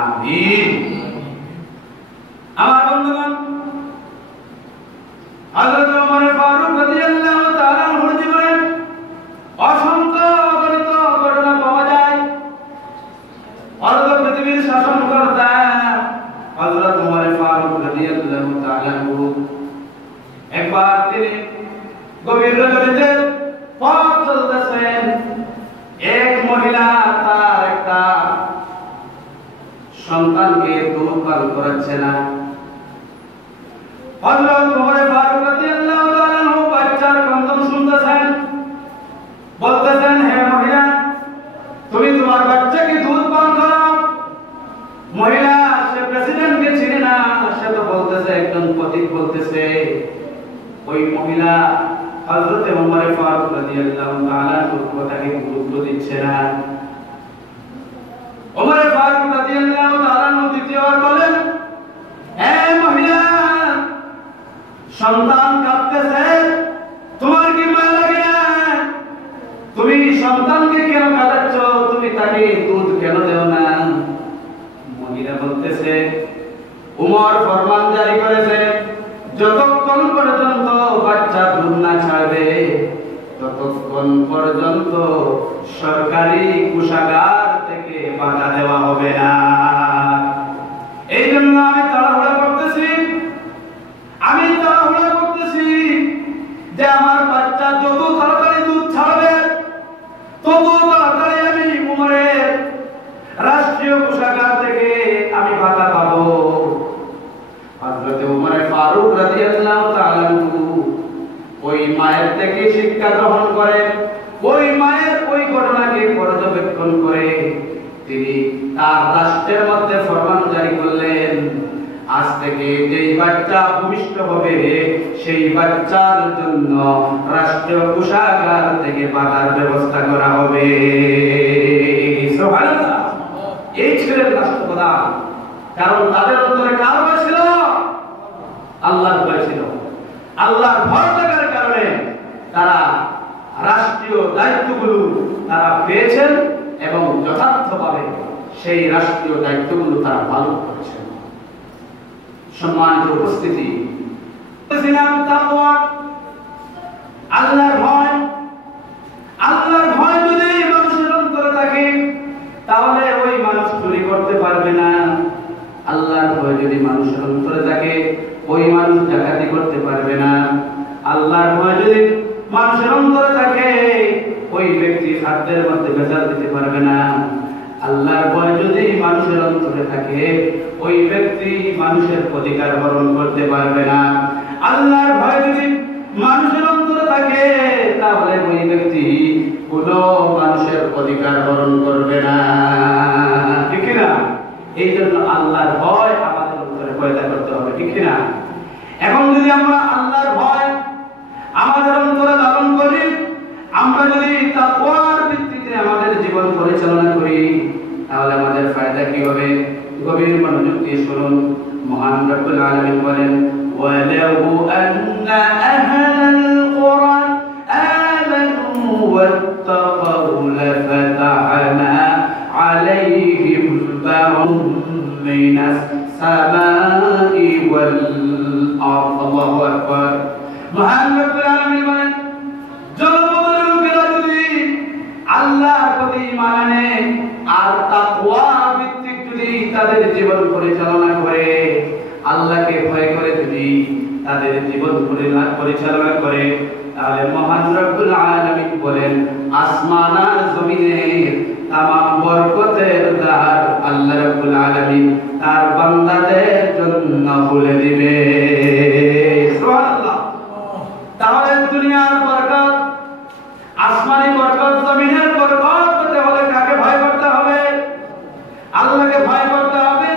আমিন। আমার বন্ধুগণ, হযরত ওমর ফারুক রাদিয়াল্লাহু তাআলা আনহুর জীবনে অসংখ্য অগণিত ঘটনা পাওয়া যায়। অর্ধ পৃথিবীর শাসনকর্তা হযরত ওমর ফারুক রাদিয়াল্লাহু তাআলা আনহু একবার তিনি গভীর রজনীতে পথ চলতেছেন। এক মহিলা তার একটা সন্তানকে দুধ পান করাচ্ছে না। হযরত ওমর ফারুক রাদিয়াল্লাহু তাআলা আনহু বাচ্চার ক্রন্দন শুনতেছেন, বলতেছেন, হে মহিলা, তুমি তোমার বাচ্চাকে দুধ পান করাও। মহিলা সে প্রেসিডেন্টকে চিনে না, সে তো বলতেছে একজন পথিক বলতেছে। ওই মহিলা হযরত ওমর ফারুক রাদিয়াল্লাহু তাআলা আনহুর কথাকে গুরুত্ব দিচ্ছে না। ওমর ফারুক রাদিয়াল্লাহু তাআলা আনহু দ্বিতীয়বার বলেন, হে মহিলা, সন্তান কাঁদতেছে, তোমার কি মায়া লাগে না? তুমি সন্তানকে কেন কাঁদাচ্ছ? তুমি তাকে দুধ কেন দেও না? মহিলা বলতেছে, ওমর ফরমান জারি করেছে, যতক্ষণ পর্যন্ত বাচ্চা দুধ না ছাড়বে ততক্ষণ পর্যন্ত সরকারি কোষাগার থেকে বাধা দেওয়া হবে না। এই জন্য আমি তাড়াহুড়া করতেছি যে আমার বাচ্চা যত তাড়াতাড়ি দুধ ছাড়বে তত তাড়াতাড়ি আমি উমরের রাষ্ট্রীয় কোষাগার থেকে আমি বাধা পাবো। হযরত ওমর ফারুক রাদিয়াল্লাহু তাআলা আনহু ওই মায়ের থেকে শিক্ষা গ্রহণ করে, ওই মায়ের ওই ঘটনাকে পর্যবেক্ষণ করে তিনি তার রাষ্ট্রের মধ্যে ফরমান জারি করলেন, আজ থেকে যেই বাচ্চা ভূমিষ্ঠ হবে সেই বাচ্চার জন্য রাষ্ট্রীয় কোষাগার থেকে বাধার ব্যবস্থা করা হবে। সুবহানাল্লাহ। এই ছিলেন রাষ্ট্রপ্রধান, কারণ তাদের অন্তরে কার ভয় ছিল? আল্লাহর ভয় ছিল। আল্লাহর ভয় থাকার কারণে তারা রাষ্ট্রীয় দায়িত্বগুলো তারা পেয়েছেন এবং যথার্থভাবে সেই রাষ্ট্রীয় দায়িত্বগুলো তারা পালন করেছেন। সম্মানিত উপস্থিতি, তাকওয়া, আল্লাহর ভয় যদি মানুষের অন্তরে থাকে তাহলে ওই মানুষ চুরি করতে পারবে না। আল্লাহর ভয় যদি মানুষের অন্তরে থাকে ওই মানুষ ডাকাতি করতে পারবে না। আল্লাহর ভয় যদি মানুষের অন্তরে থাকে ওই ব্যক্তি খাদ্যের মধ্যে ভেজাল দিতে পারবে না। আল্লাহর ভয় যদি মানুষের অন্তরে থাকে ওই ব্যক্তি মানুষের অধিকার হরণ করতে পারবে না। আল্লাহর ভয় যদি মানুষের অন্তরে থাকে তাহলে ওই ব্যক্তি কোনো মানুষের অধিকার হরণ করবে না, ঠিক না? এই জন্য আল্লাহর ভয় আমাদের অন্তরে পয়দা করতে হবে, ঠিক না? এখন যদি আমরা আল্লাহর ভয় আমাদের অন্তরে লালন করি, আমরা যদি তাকওয়ার ভিত্তিতে আমাদের জীবন পরিচালনা করি, তাহলে আমাদের ফায়দা কি হবে? গভীর মনোযোগ দিয়ে শুনুন। মহান রব্বুল আলামিন বলেন, ওয়ালাউ আন্না আহলাল কুরআন আমানু ওয়াত্তাকাউ লাফাতাহনা আলাইহিম বারুম মিনাস সামাই ওয়াল আরদ। আল্লাহু আকবার। মহান রব্বুল আলামিন বলেন, জনপদের লোকেরা যদি আল্লাহর প্রতি ঈমান আনে আর তাকওয়া ভিত্তিক যদি তাদের জীবন পরিচালনা করে, আল্লাহকে ভয় করে যদি তাদের জীবন পরিচালনা করে, তাহলে মহান রব্বুল আলামিন বলেন, আসমান আর জমিনের तमाम বরকতের দ্বার আল্লাহ রাব্বুল আলামিন তার বান্দাদের জন্য খুলে দিবে। সুবহানাল্লাহ। তাহলে দুনিয়ার বরকত, আসমানি বরকত, জমিনের বরকত পেতে হলে কাকে ভয় করতে হবে? আল্লাহকে ভয় করতে হবে।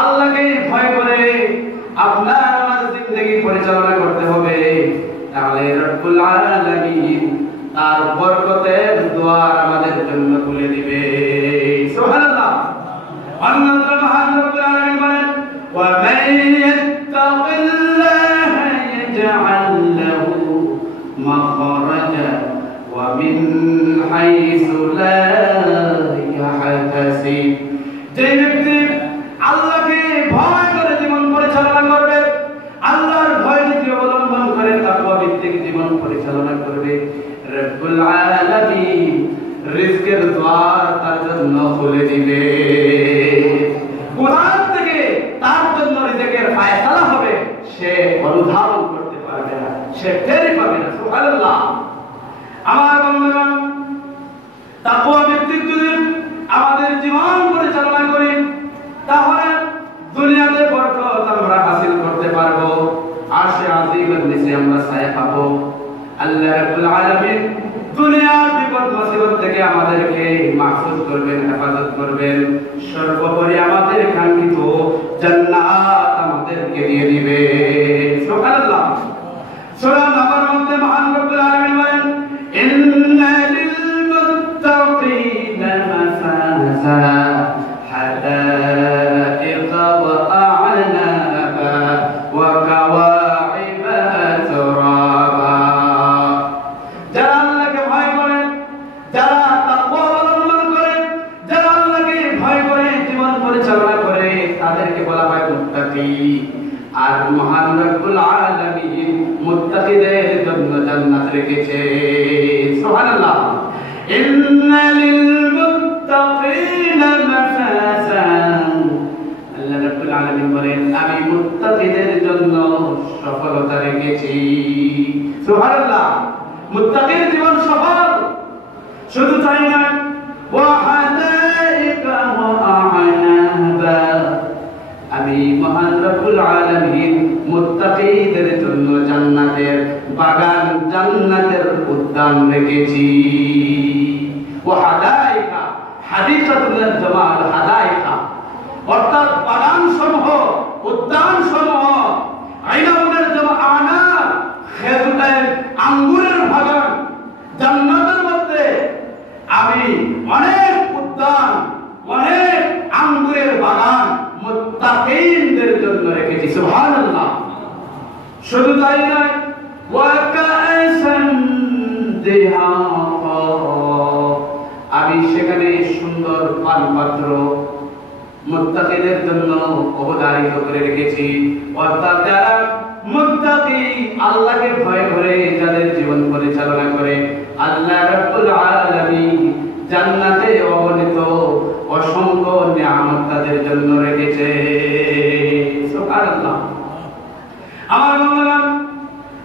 আল্লাহকে ভয় করে আপনার আমার জিন্দেগি পরিচালনা করতে হবে। তাহলে রব্বুল আলামিন তার বরকতের দুয়ার আমাদের জন্য খুলে দিবে। সুবহানাল্লাহ। অন্যত্র মহান রব্বুল আলামিন বলেন, ওয়া মান ইয়াত্তাকিল্লাহা ইয়াজআল লাহু মাখরাজা ওয়া মিন হাইসু লা ইয়াহতাসিব। যে ব্যক্তি আল্লাহকে ভয় করে জীবন পরিচালনা করবে, আল্লাহর ভয় নীতি অবলম্বন করে তাকওয়া ভিত্তিক জীবন পরিচালনা করবে, রব্বুল আলামিন রিজকের দ্বার তার জন্য খুলে দিবে। কোরআন থেকে তার জন্য রিজকের ফায়সালা হবে, সে অনুধাবন করতে পারবে না, সে টেরি পাবে না। সুবহানাল্লাহ। আমার বন্ধুগণ, তাকওয়া ভিত্তিক যদি আমাদের জীবন পরিচালনা করি তাহলে দুনিয়াতে বরকত আমরা হাসিল করতে পারবো, আরশে আজিমের নিচে আমরা ছায়া পাবো। আল্লাহ রাব্বুল আলামিন দুনিয়ার বিপদ মুসিবত থেকে আমাদেরকে মাহফুজ করবেন, হেফাজত করবেন, সর্বোপরি আমাদের কাঙ্ক্ষিত জান্নাত আমাদেরকে দিয়ে দিবেন। সুবহানাল্লাহ। সূরা নাবার মধ্যে মহান রব্বুল আলামিন বলেন, ইন্না লিল মুত্তাকিনা মাফাজা হাদাইকা ওয়া আ'নাবা ওয়া কাওয়াইবা আতরাবা। যারা আল্লাহকে ভয় করে, যারা তাকওয়া অবলম্বন করে, যারা আল্লাহকে ভয় করে জীবন পরিচালনা করে, তাদেরকে বলা হয় মুত্তাকি। আর মহান রব্বুল আলামিন মুত্তাকিদের জন্য জান্নাত রেখেছে। সুবহানাল্লাহ। ইন্না লিল মুত্তাকিনা মাফাজা। আল্লাহ রাব্বুল আলামিন বলেন, আমি মুত্তাকিদের জন্য সফলতা রেখেছি। সুবহানাল্লাহ। মুত্তাকির জীবন সফল। শুধু তাই না, ওয়া হাদাইকা ওয়া আ'নাবা। আমি মহান রব্বুল আলামিন মুত্তাকিদের জন্য জান্নাতের বাগান, জান্নাতের উদ্যান রেখেছি। ওয়া হাদাইকা, হাদিকাতুল জামাল, হাদাইকা অর্থাৎ বাগান সমূহ, উদ্যান সমূহ, আইনাবুলের জামা আনা, খেজুরের আঙ্গুরের বাগান, জান্নাতের মধ্যে আমি অনেক উদ্যান, অনেক আঙ্গুরের বাগান মুত্তাকিনদের জন্য রেখেছি। সুবহানাল্লাহ। শুধু তাই নয়, ওয়া কাআসান দিহাকা, আমি সেখানে সুন্দর পানপাত্র মুত্তাকিদের জন্য অবধারিত করে রেখেছি। অর্থাৎ যারা মুত্তাকি, আল্লাহকে ভয় করে যাদের জীবন পরিচালনা করে, আল্লাহ রাব্বুল আলামিন জান্নাতে অগণিত অসংখ্য নিয়ামত তাদের জন্য রেখেছে। সুবহানাল্লাহ। আমার বন্ধুগণ,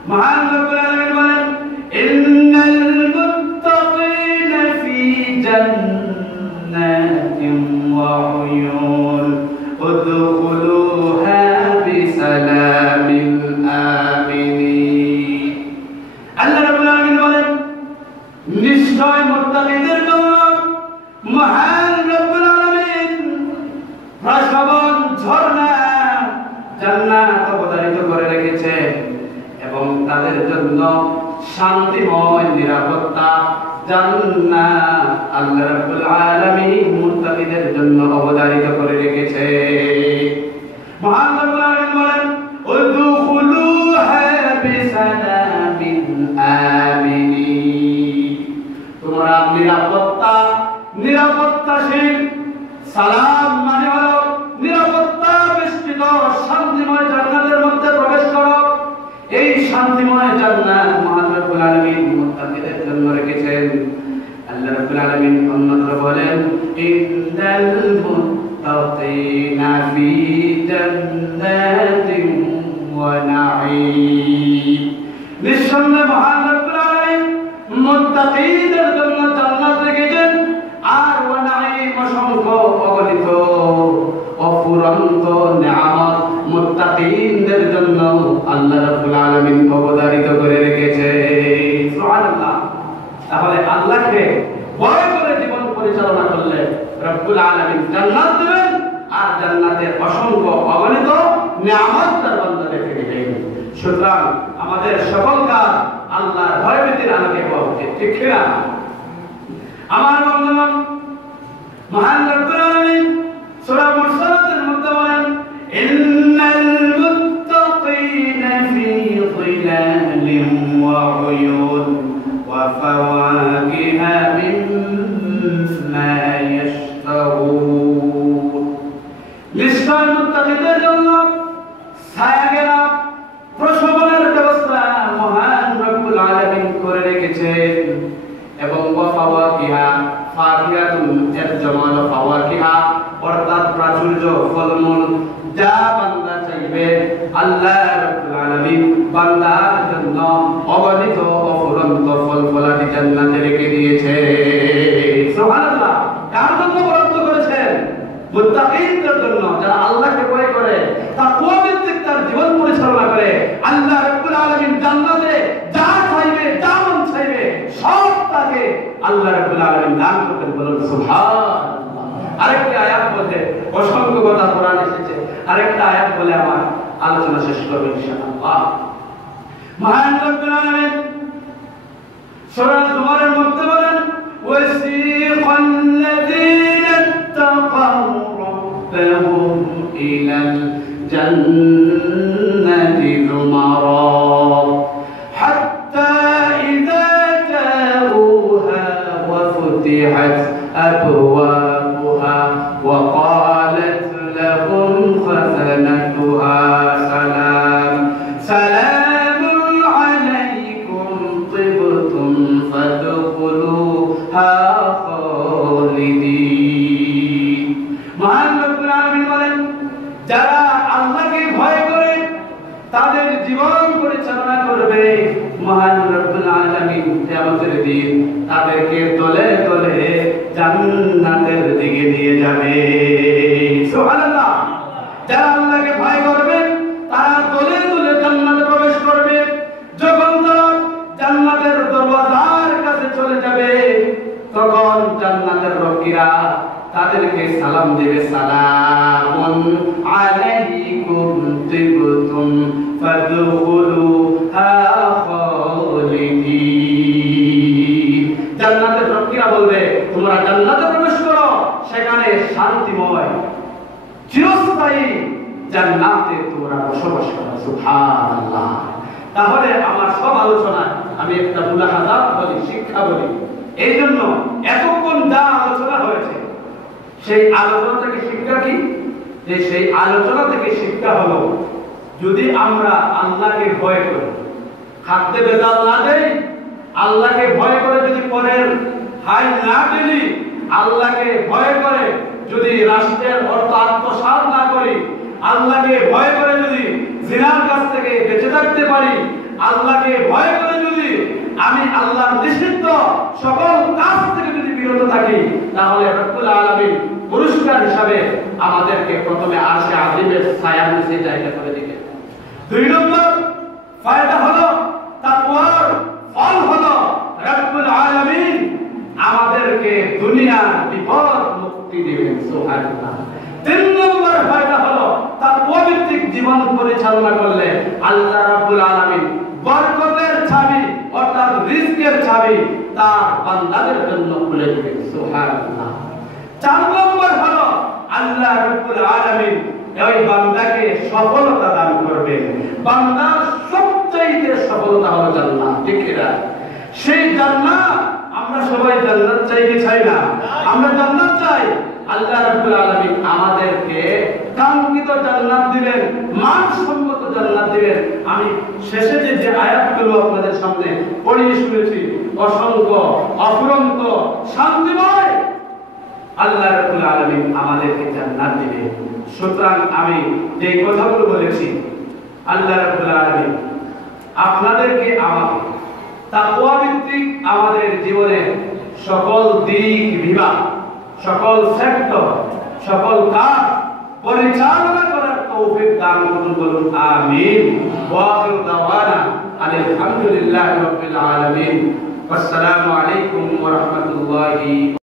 মহান রব্বুল আলামিন বলেন, ইন্নাল মুত্তাকিনা ফি জান্নাতিন ওয়া উয়ুন উদখুলুহা বিসালামিন আমিনিন। আল্লাহ রাব্বুল আলামিন বলেন, নিশ্চয় মুত্তাকিদের জন্য মহান রব্বুল আলামিন প্রশাবন ঝর্ণা জান্নাত অবধারিত করে রেখেছে এবং তাদের জন্য শান্তিময় নিরাপত্তা জান্নাত আল্লাহ রাব্বুল আলামিন মুত্তাকিদের জন্য অবধারিত করে রেখেছে। মহান রব্বুল আলামিন বলেন, উদখুলুহা বিসালামিন আমিনিন। তোমরা নিরাপত্তাশীল, সালাম মানে হলো নিরাপত্তা বেষ্টিত শান্তিময় জান্নাতের মধ্যে প্রবেশ করো। এই শান্তিময় জান্নাত মহান রব্বুল আলামিন মুত্তাকিদের জন্য রেখেছেন। আল্লাহ রাব্বুল আলামিন অন্যত্র বলেন, ইন্নাল মুত্তাকিনা ফি জান্নাতিন ওয়া নাঈম। নিঃসন্দেহে মহান রব্বুল আলামিন মুত্তাকিদের জন্য জান্নাত রেখেছেন, আর ওয়া নাঈম অসংখ্য অগণিত অফুরন্ত নিয়ামত মুত্তাকিনদের জন্য আল্লাহ রাব্বুল আলামিন অবধারিত করে রেখেছে। সুবহানাল্লাহ। তাহলে আল্লাহকে ভয় করে জীবন পরিচালনা করলে রাব্বুল আলামিন জান্নাত দেবেন, আর জান্নাতের অসংখ্য অগণিত নিয়ামত তার বান্দাদেরকে দিবেন। সুতরাং আমাদের সকল কাজ আল্লাহর ভয়ভীতির আলোকে হওয়া উচিত, ঠিক কিনা? আমার বন্ধুগণ, মহান রব্বুল আলামিন সূরা মুরসালাতের মধ্যে বলেন, ইন্নাল মুত্তাকিনা ফি যিলালিন ওয়া উয়ুন ওয়া ফাওয়াকিহা মিম্মা ইয়াশতাহুন। বিষয় মুত্তাকিদের জন্য ছায়াগেরা প্রশমনের ব্যবস্থা মহান রব্বুল আলামিন করে রেখেছেন এবং ওয়াফাওয়াকিহা ফাকিহাতুন এর জমাল ফাওয়াকিহা অর্থাৎ প্রাচুর্য ফলমূল যা বান্দা চাইবে আল্লাহ রাব্বুল আলামিন বান্দার জন্য অগণিত অফুরন্ত ফল ফলাদি জান্নাতে রেখে দিয়েছে সুবহানাল্লাহ। কার জন্য বরাদ্দ করেছেন? মুত্তাকিনদের জন্য, যারা আল্লাহকে ভয় করে, তাকওয়া ভিত্তিক তার জীবন পরিচালনা করে। আল্লাহ রাব্বুল আলামিন জান্নাতে যা চাইবে, যা মন চাইবে সব তাকে আল্লাহ রাব্বুল আলামিন দান করবেন। বলুন সুবহানাল্লাহ। আরেকটা আয়াত বলে, অসংখ্য কথা কোরআন এসেছে, আরেকটা আয়াত বলে আমার আলোচনা শেষ করব ইনশাআল্লাহ। মহান রব্বুল আলামিন সূরা জুমারের মধ্যে বলেন, ওয়াসিকাল্লাযীনা ইত্তাকাউ রাব্বাহুম ইলাল জান্নাতি যুমারা হাত্তা ইযা জাউহা ওয়া ফুতিহাত আবওয়াবুহা ওয়া ক্বালাত লাহুম খাযানাতুহা সালাম সালামুন আলাইকুম তিবতুম ফাদখুলুহা খালিদিন। মহান রব্বুল আলামিন বলেন, যারা আল্লাহকে ভয় করে তাদের জীবন পরিচালনা করবে, মহান রব্বুল আলামিন কিয়ামতের দিন তাদেরকে তলে তলে জান্নাতের দিকে নিয়ে যাবে। সুবহানাল্লাহ। যারা আল্লাহকে ভয় করবে তারা তলে তলে জান্নাতে প্রবেশ করবে। যখন তারা জান্নাতের দরওয়াজার কাছে চলে যাবে তখন জান্নাতের রক্ষীরা তাদেরকে সালাম দেবে, সালামুন আলাইকুম তিবতুম ফাদখুলুহা খালিদিন। জান্নাতের রক্ষীরা বলবে, তোমরা জান্নাতে প্রবেশ করো, সেখানে শান্তিময় চিরস্থায়ী জান্নাতে তোমরা বসবাস করো। সুবহানাল্লাহ। তাহলে আমার সব আলোচনা আমি একটা মুলাহাজাত বলি, শিক্ষা বলি। এই জন্য এতক্ষণ যা আলোচনা হয়েছে সেই আলোচনা থেকে শিক্ষা কি? যে সেই আলোচনা থেকে শিক্ষা হলো, যদি আমরা আল্লাহকে ভয় করি, খাদ্যে বেজাল না দেই, আল্লাহকে ভয় করে যদি পরের হাই না দিলি, আল্লাহকে ভয় করে যদি রাষ্ট্রের অর্থ আত্মসাৎ না করি, আল্লাহকে ভয় করে যদি জিনার কাছ থেকে বেঁচে থাকতে পারি, আল্লাহকে ভয় করে যদি আমি আল্লাহর নিষিদ্ধ সকল কাজ থেকে যদি বিরত থাকি, তাহলে রব্বুল আলামিন পুরস্কার হিসাবে আমাদেরকে প্রথমে আরশে আজিমের ছায়ার নিচে জায়গা করে দিবেন। দুই নম্বর ফায়দা হলো, তাকওয়ার ফল হলো রব্বুল আলামিন আমাদেরকে দুনিয়ার বিপদ মুক্তি দিবেন। সুবহানাল্লাহ। তিন নম্বর ফায়দা হলো, তাকওয়া ভিত্তিক জীবন পরিচালনা করলে আল্লাহ রাব্বুল আলামিন বরকতের চাবি অর্থাৎ রিজকের চাবি তার বান্দাদের জন্য খুলে দিবেন। সুবহানাল্লাহ। চার নম্বর হলো, আল্লাহ রাব্বুল আলামিন ওই বান্দাকে সফলতা দান করবেন। বান্দার সবচেয়ে সফলতা হলো জান্নাত। ঠিক কিনা? সেই জান্নাত আমরা সবাই জান্নাত চাই কি চাই না? আমরা জান্নাত চাই। আল্লাহ রাব্বুল আলামিন আমাদেরকে কাঙ্ক্ষিত জান্নাত দিবেন, মানসম্মত জান্নাত দিবেন। আমি শেষে যে আয়াতগুলো আপনাদের সামনে পড়িয়ে শুনেছি, অসংখ্য অফুরন্ত শান্তিময় আল্লাহ রাব্বুল আলামিন আমাদেরকে জান্নাত দিবেন। সুতরাং আমি যে কথাগুলো বলেছি, আল্লাহ রাব্বুল আলামিন আপনাদেরকে আমাকে তাকওয়া ভিত্তিক আমাদের জীবনের সকল দিক বিভাগ, সকল সেক্টর, সকল কাজ পরিচালনা করার তৌফিক দান করুন। বলুন আমিন। ওয়া আখিরু দাওয়ানা আলহামদুলিল্লাহি রাব্বিল আলামিন। আসসালামু আলাইকুম ওয়া রাহমাতুল্লাহি